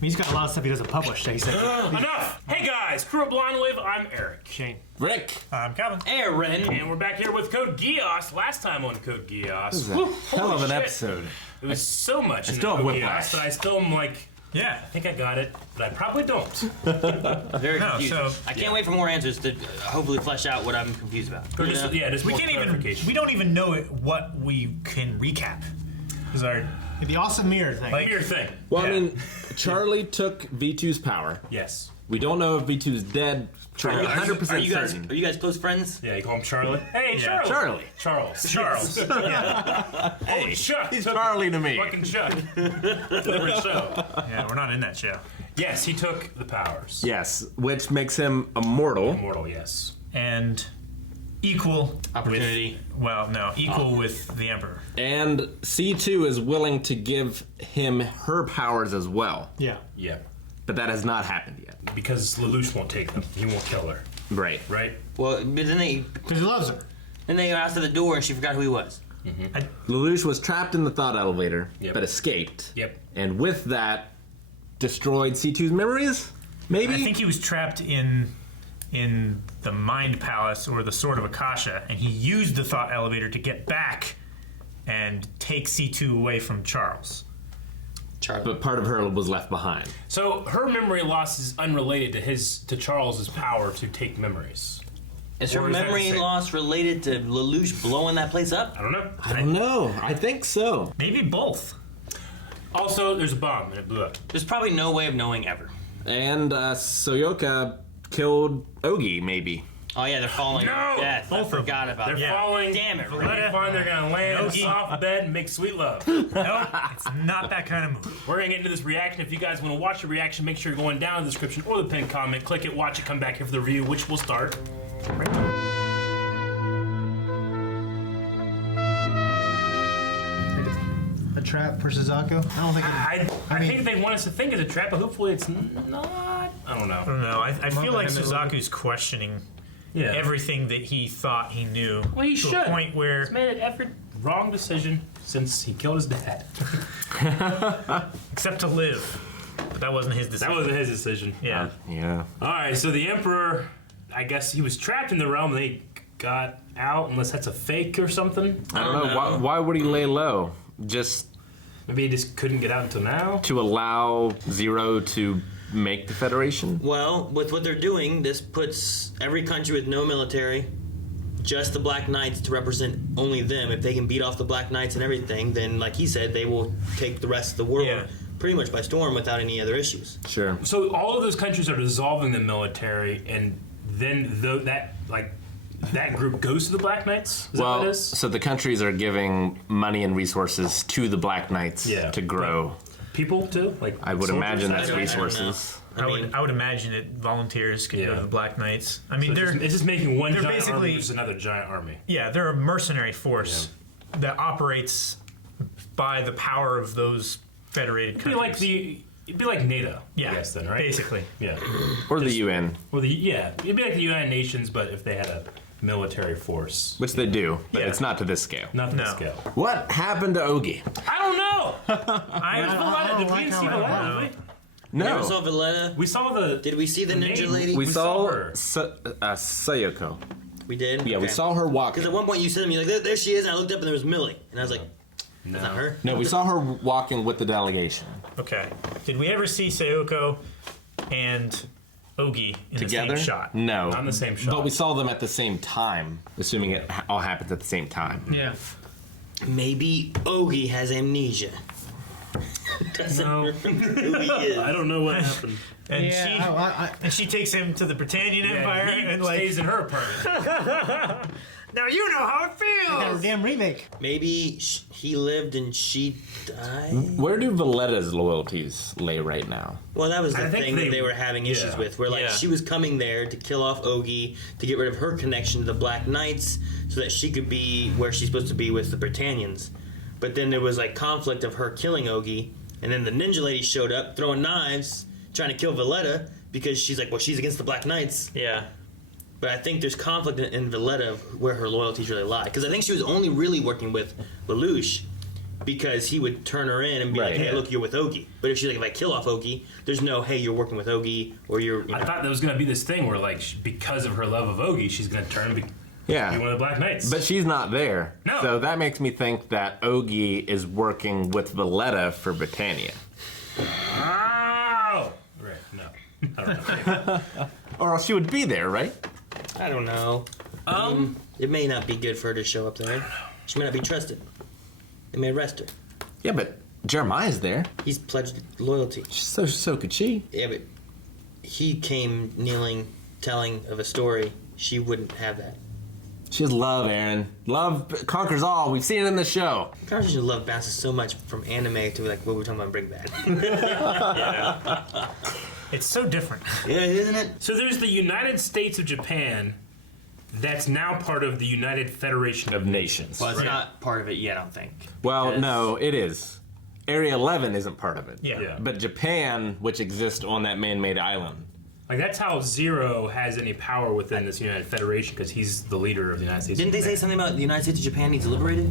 He's got a lot of stuff he doesn't publish, so he said. Enough! Hey guys, Kuro Blindwave, I'm Eric. Shane. Rick. I'm Calvin. Aaron. And we're back here with Code Geass. Last time on Code Geass. Hell of an shit. episode. It was so much in still have Code whiplash. Geass that I still am like, Yeah. I think I got it, but I probably don't. Very No, confused. so I can't wait for more answers to hopefully flesh out what I'm confused about. Or just, just we more can't even. clarification. We don't even know what we can recap. Because the awesome mirror thing. Like, your thing. Well, Yeah. I mean, Charlie took V2's power. Yes. We don't know if V2's dead. We're 100% Are you guys certain. are you guys close friends? Yeah, you call him Charlie. Hey, Yeah. Charlie. Charlie. Charles. Hey, Chuck. he's took Charlie to me. Fucking Chuck. Different show. Yeah, we're not in that show. Yes, he took the powers. Yes, which makes him immortal. Immortal, yes. And equal Opportunity. equal with the Emperor. And C2 is willing to give him her powers as well. Yeah. Yeah. But that has not happened yet. Because Lelouch won't take them. He won't kill her. Right. Right? Well, but then they Because he loves her. asked at the door and she forgot who he was. Lelouch was trapped in the thought elevator, Yep. but escaped. Yep. And with that, destroyed C2's memories? Maybe? I think he was trapped in the Mind Palace or the Sword of Akasha, and he used the thought elevator to get back and take C2 away from Charles. Charlie. But part of her was left behind. So her memory loss is unrelated to Charles's power to take memories. Is her Or is that memory the same? loss related to Lelouch blowing that place up? I don't know. I don't know. I think so. Maybe both. Also, there's a bomb and it blew up. There's probably no way of knowing ever. And Soyoka killed Ogi, maybe. Oh yeah, they're falling No! to death. Both I of them. forgot about They're that. falling. Damn it, They're Rick. fine. They're gonna land in a Yogi. soft bed and make sweet love. No, it's not that kind of movie. We're gonna get into this reaction. If you guys want to watch the reaction, make sure you're going down in the description or the pinned comment. Click it, watch it, come back here for the review, which will start right now. A trap for Suzaku? I don't think I think they want us to think it's a trap, but hopefully it's not. I don't know. I don't know. I feel like him a little Suzaku's questioning Yeah. everything that he thought he knew. Well, he to should. a point where He's made every wrong decision since he killed his dad. except to live. But that wasn't his decision. That wasn't his decision. Yeah. Yeah. All right, so the Emperor, I guess he was trapped in the realm. They got out, unless that's a fake or something. I don't know. Why would he lay low? Just Maybe he just couldn't get out until now. to allow Zero to make the Federation? Well, with what they're doing, this puts every country with no military, just the Black Knights to represent only them. If they can beat off the Black Knights and everything, then, like he said, they will take the rest of the world Yeah. pretty much by storm without any other issues. Sure. So all of those countries are dissolving the military, and then that group goes to the Black Knights. Is that what it Well, is? so the countries are giving money and resources to the Black Knights Yeah. to grow. People too, like I would soldiers? imagine that's I don't know. resources. I would imagine that volunteers could go Yeah. to the Black Knights. I mean, So it's just making one they're giant basically- army versus another giant army. they're a mercenary force that operates by the power of those federated It'd be countries. like NATO. yeah, I guess then, right? basically. Yeah. Or the UN, Well, it'd be like the United Nations, but if they had a military force, which they do, but Yeah. it's not to this scale. not to No. the scale. What happened to Ogi? I don't know. I Valletta, did we like see how it Valletta? went. Never saw No. Valletta. We saw the. Did we see the ninja name. lady? We saw her. Sayoko. We did? Yeah, we Okay. saw her Because walking. at one point you said to me, like, there she is, and I looked up and there was Millie. And I was like, that's not her. No, we saw her walking with the delegation. Okay. Did we ever see Sayoko and Ogi in Together? the same shot? No. Not in the same shot. But we saw them at the same time, assuming it all happened at the same time. Yeah. Maybe Ogi has amnesia. Doesn't No. remember who he is. I don't know what happened. And she takes him to the Britannian Empire he and like, stays in her apartment. now you know how it Got a feels. damn remake. Maybe he lived and she died. Where do Valletta's loyalties lay right now? Well, that was the I think thing that they were having issues yeah. with. Where like Yeah. she was coming there to kill off Ogi, to get rid of her connection to the Black Knights, so that she could be where she's supposed to be with the Britannians. But then there was like conflict of her killing Ogi, and then the ninja lady showed up throwing knives, trying to kill Valletta because she's like, well, she's against the Black Knights. Yeah. But I think there's conflict in Valletta of where her loyalties really lie. Because I think she was only really working with Lelouch because he would turn her in and be like, Right. hey, look, you're with Ogi. But if she's like, if I kill off Ogi, there's no, hey, you're working with Ogi, or you're, you know. I thought there was gonna be this thing where, like, because of her love of Ogi, she's gonna turn and be one of the Black Knights. But she's not there. No. So that makes me think that Ogi is working with Valletta for Britannia. Oh! Right, no. I don't know. Or else she would be there, right? I don't know. It may not be good for her to show up there. She may not be trusted. They may arrest her. Yeah, but Jeremiah's there. He's pledged loyalty. So could she. Yeah, but he came kneeling, telling of a story. She wouldn't have that. She has love, Aaron. Love conquers all. We've seen it in the show. Conversation of love bounces so much from anime to like what we're talking about in Breaking Bad. It's so different. Yeah, isn't it? So there's the United States of Japan that's now part of the United Federation of Nations. Well, it's right? not part of it yet, I don't think. Well, Yes. no, it is. Area 11 isn't part of it. Yeah. Yeah. But Japan, which exists on that man-made island. Like, that's how Zero has any power within this United Federation, because he's the leader of the United States. Didn't they say something about the United States of Japan needs liberated?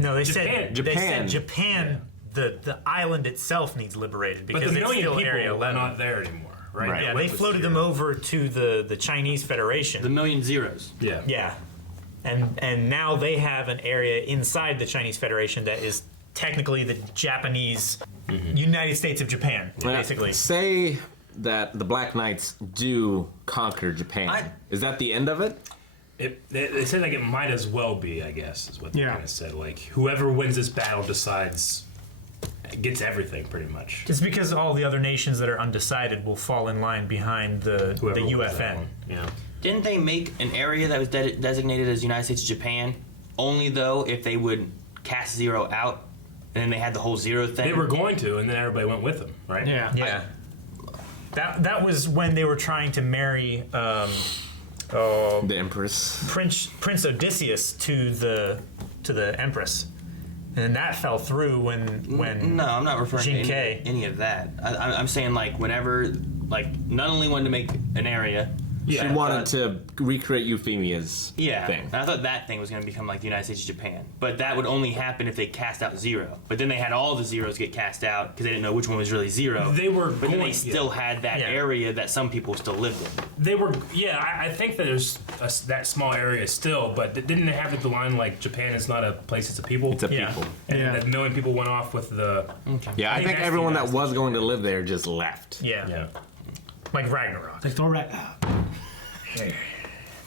No, they Japan. said Japan. Japan. The island itself needs liberated But because the it's million still people Area are 11. not there anymore, right? Right. Yeah, went they with floated them Zero. over to the Chinese Federation. The million zeros. Yeah. Yeah, and now they have an area inside the Chinese Federation that is technically the Japanese United States of Japan, basically. Say that the Black Knights do conquer Japan. Is that the end of it? They said like it might as well be, I guess, is what they Yeah. kind of said. Like, whoever wins this battle decides, gets everything, pretty much. It's because all the other nations that are undecided will fall in line behind the Whoever wins that UFN. one. Yeah. Didn't they make an area that was designated as United States of Japan? Only though if they would cast Zero out, and then they had the whole Zero thing. They were going to, and then everybody went with them, right? Yeah. Yeah. That was when they were trying to marry The Empress. Prince Odysseus to the Empress, and then that fell through when No, I'm not referring to Junkie. any of that. I'm saying like whenever, like not only wanted to make an area. She wanted to recreate Euphemia's Yeah, thing. and I thought that thing was going to become like the United States of Japan, but that would only happen if they cast out Zero. But then they had all the Zeros get cast out because they didn't know which one was really Zero. They were but then going- they still had that Yeah. area that some people still lived in. They were, yeah, I think that there's that small area still, but didn't it have the line like Japan is not a place, it's a people? It's a Yeah. people. And Yeah. a million people went off with the. Yeah, I think that's the everyone that United was going to live there just left. yeah, Yeah. like Ragnarok. Like Thor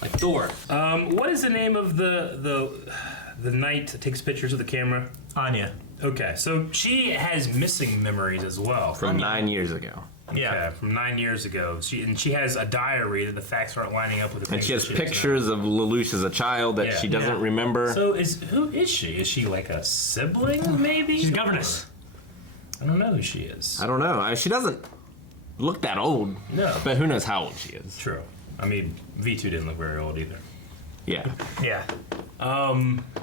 Like Thor. What is the name of the knight that takes pictures of the camera? Anya. Okay, so she has missing memories as well. From 9 years ago. Yeah. Okay, from 9 years ago. She has a diary that the facts aren't lining up with the And she has pictures. pictures of Lelouch as a child that Yeah. she doesn't Yeah. remember. So who is she? Is she like a sibling, maybe? She's governess. I don't know who she is. I don't know. She doesn't look that old. No. But who knows how old she is. True. I mean, V2 didn't look very old either. Yeah. Yeah.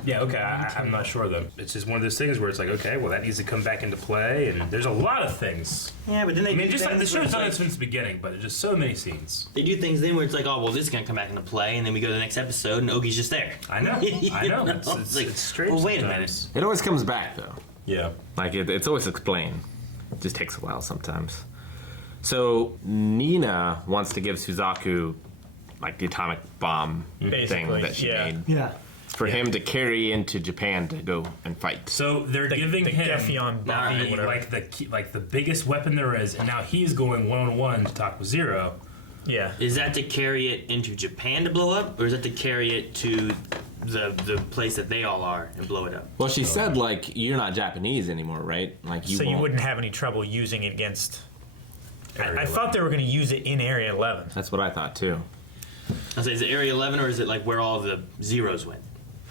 Yeah, okay, I'm not sure though. It's just one of those things where it's like, okay, well that needs to come back into play, and there's a lot of things. Yeah, but then they I mean, do just like the things where show's it's done like- it since the beginning, but there's just so many scenes. They do things then where it's like, oh well, this is gonna come back into play, and then we go to the next episode, and Ogi's just there. I know, I know. You It's like, strange. well, wait a sometimes. minute. It always comes back, though. Yeah. Like, it's always explained. It just takes a while sometimes. So, Nina wants to give Suzaku, like, the atomic bomb thing Basically, that she yeah. made Yeah. for him to carry into Japan to go and fight. So they're giving the him Gefion bomb, the, whatever. like the biggest weapon there is, and now he's going one-on-one to talk with Zero. Yeah. Is that to carry it into Japan to blow up, or is that to carry it to the place that they all are and blow it up? Well, she said, like, you're not Japanese anymore, right? Like, you So you won't. wouldn't have any trouble using it against. Area I thought they were going to use it in Area 11. That's what I thought, too. I say, is it Area 11 or is it like where all the Zeros went?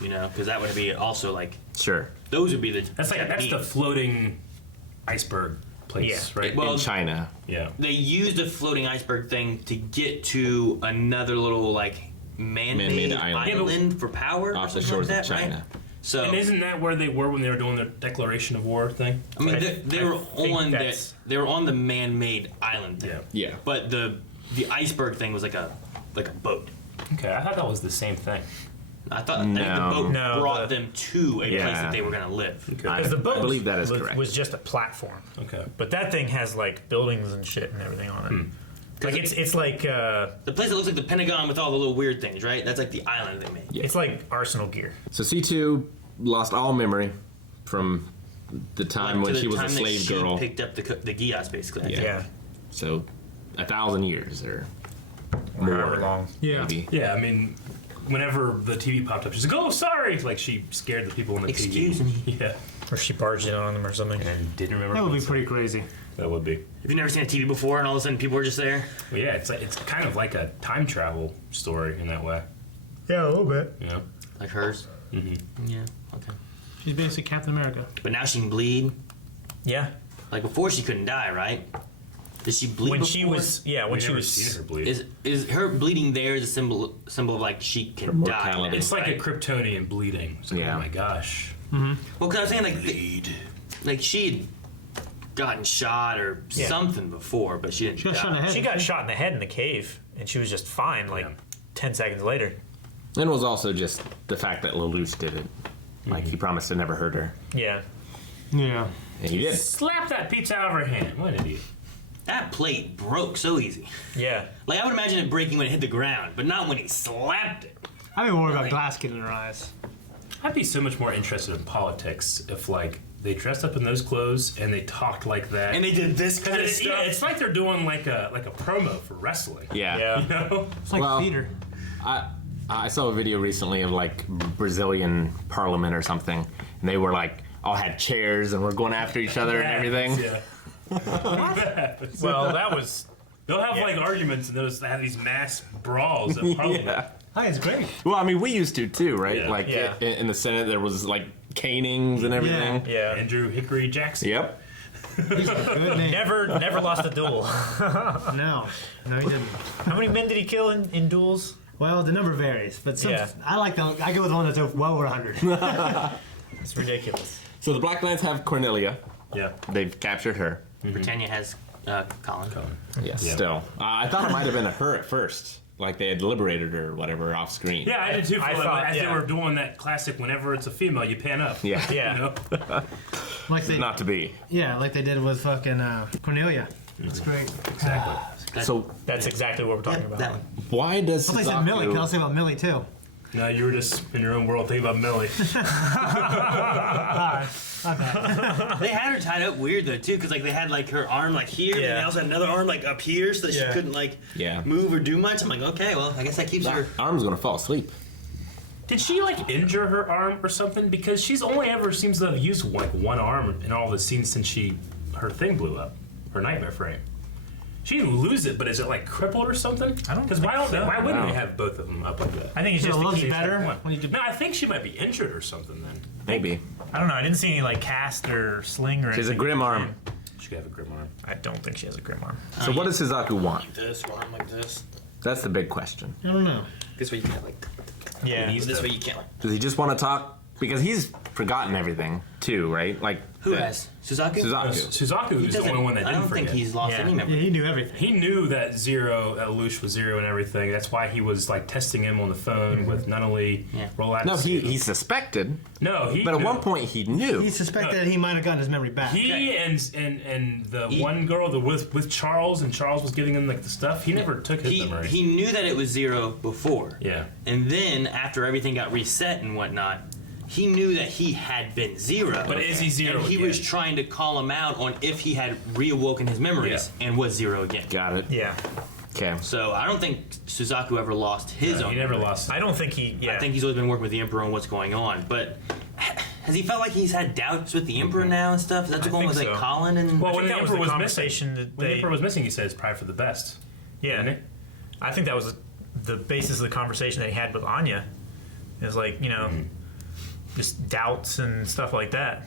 You know, because that would be also like Sure. those would be the That's the Japanese. floating iceberg place, Yeah. right? Well, in China. yeah. They used a floating iceberg thing to get to another little like man-made Man-made island. island for power Off the or something shores like of that, China. Right? So And isn't that where they were when they were doing their declaration of war thing? I mean, they were think on that's- that. They were on the man-made island thing. Yeah. Yeah. But the iceberg thing was like a boat. Okay, I thought that was the same thing. I think the boat No, brought them to a place Yeah. that they were going to live. Because the boat I believe that is was, correct. was just a platform. Okay. But that thing has like buildings and shit and everything on it. Like it's like The place that looks like the Pentagon with all the little weird things, right? That's like the island they made. it's like Arsenal gear. So C2 lost all memory from the time when To the she was a time that slave she girl. picked up the Geass, basically. I think. Yeah. So 1,000 years or However more. long. Yeah. Maybe. Yeah, I mean, whenever the TV popped up, she's like, "Oh, sorry!" Like she scared the people in the Excuse TV. me. Yeah, Or she barged in on them or something. and didn't remember. That would be what's- pretty crazy. That would be. Have you never seen a TV before and all of a sudden people were just there? Well, yeah, it's kind of like a time travel story in that way. Yeah, a little bit. You know? Like hers? Mm-hmm. Yeah, okay. She's basically Captain America. But now she can bleed. Yeah. Like before she couldn't die, right? Did she bleed When before? she was when We've she never was seen her bleed. Is her bleeding there the symbol of like she can die? mortality. It's like a Kryptonian bleeding. So, Yeah. Oh my gosh. Well, because I was saying like she had gotten shot or Yeah. something before, but she didn't She got die. shot in the head. she got shot in the head in the cave and she was just fine like Yeah. 10 seconds later. And it was also just the fact that Lelouch did it. Like, he promised to never hurt her. Yeah. Yeah. And he did. Slap that pizza out of her hand. What an idiot. That plate broke so easy. Yeah. Like I would imagine it breaking when it hit the ground, but not when he slapped it. I'd be worried about glass getting in her eyes. I'd be so much more interested in politics if, like, they dressed up in those clothes and they talked like that. And they did this kind of It's, stuff. yeah, it's like they're doing like a promo for wrestling. Yeah. Yeah. You know? It's like Well, theater. I saw a video recently of like Brazilian parliament or something, and they were like all had chairs and were going after each other and everything. Yeah. Well, that was They'll have like arguments and they'll have these mass brawls at Parliament. Yeah. Hi, it's great. Well, I mean, we used to too, right? Yeah. Like Yeah. in the Senate, there was like canings and everything. yeah. Andrew Hickory Jackson. Yep. Good name. Never lost a duel. No, he didn't. How many men did he kill in duels? Well, the number varies, but some, Yeah. I go with one that's well over 100. It's ridiculous. So the Black Knights have Cornelia. Yeah. They've captured her. Britannia has Colin. Yes. Yeah. Still, I thought it might have been her at first. Like they had liberated her or whatever off screen. Yeah, I did too. I For thought, as yeah. they were doing that classic, whenever it's a female, you pan up. Yeah. Yeah. You know? Like they, Not to be. yeah, like they did with fucking Cornelia. That's great. Exactly. So That's exactly what we're talking about. That one. why does I thought they said Millie. Can I say about Millie too? No, you were just in your own world thinking about Millie. They had her tied up weird though too, because like they had like her arm like here, and Yeah. they also had another arm like up here, so that Yeah. she couldn't like Yeah. move or do much. I'm like, okay, well, I guess that keeps her. arm's gonna fall asleep? Did she like injure her arm or something? Because she's only ever seems to have used like one arm in all the scenes since her thing blew up, her nightmare frame. She didn't lose it, but is it like crippled or something? I don't Because think why so. wouldn't No. they have both of them up like that? I think it's It just looks the case better that- when you do. No, I think she might be injured or something. Then Maybe. I don't know. I didn't see any like cast or sling or She has a anything. grim arm. she could have a grim arm. I don't think she has a grim arm. So what does Suzaku want? This or arm like this. That's the big question. I don't know. This way you can't like. Yeah. This way you can't like. Does he just want to talk? Because he's forgotten everything too, right? Like Who has Suzaku? Suzaku. Suzaku is the Doesn't- only one that I didn't don't think forget. he's lost Yeah. any Yeah, memory. he knew everything. He knew that Lelouch was zero and everything. That's why he was like testing him on the phone with not only Yeah. rollout. No, he suspected, no, he. but at knew. one point he knew. He suspected he might have gotten his memory back. He and the one girl that was with Charles, and Charles was giving him like the stuff. He never took his memory. He knew that it was zero before. Yeah. And then after everything got reset and whatnot, he knew that he had been zero. But is he zero And he again? was trying to call him out on if he had reawoken his memories and was zero again. Got it. Yeah. Okay. So I don't think Suzaku ever lost his own. He never memory. lost. I don't think he. Yeah. I think he's always been working with the Emperor on what's going on. But has he felt like he's had doubts with the Emperor now and stuff? Is that I going think with like so. Colin and? Well, I when think the that was Emperor the was missing, conversation that when the they. Emperor was missing, he said it's probably for the best. Yeah. Didn't it? I think that was the basis of the conversation that he had with Anya. It was like just doubts and stuff like that.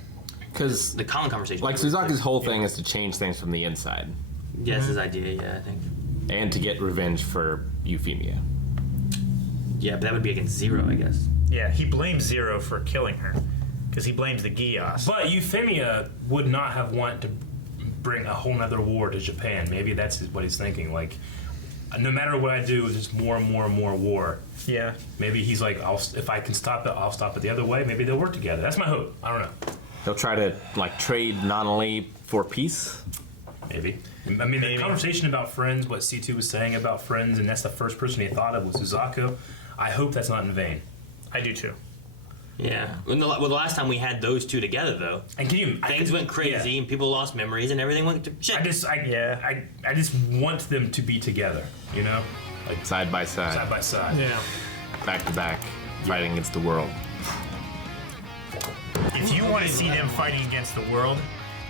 Because the Colin conversation. like Suzaku's whole thing is to change things from the inside Yeah, that's his idea. Yeah, I think. and to get revenge for Euphemia. Yeah, but that would be against Zero, I guess. Yeah, he blames Zero for killing her because he blames the Geass. But Euphemia would not have wanted to bring a whole nother war to Japan. Maybe that's what he's thinking. Like, no matter what I do, there's more and more and more war. Yeah. Maybe he's like, if I can stop it, I'll stop it the other way. Maybe they'll work together. That's my hope. I don't know. He'll try to like trade Nanali for peace. Maybe. I mean, the conversation about friends, what C2 was saying about friends, and that's the first person he thought of was Suzaku. I hope that's not in vain. I do too. Yeah. Well, the last time we had those two together, though, And can you? things went crazy and people lost memories and everything went to shit. I just want them to be together. You know, like Side by side. side by side. Yeah. Back to back. Fighting against the world. If you want to see them fighting against the world,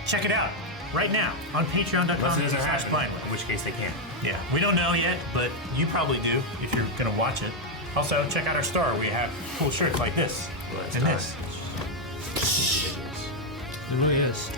check it out right now on Unless it doesn't happen, patreon.com/blindly. in which case they can't. Yeah, we don't know yet, but you probably do if you're gonna watch it. Also, check out our store. We have cool shirts like this and this. It really is.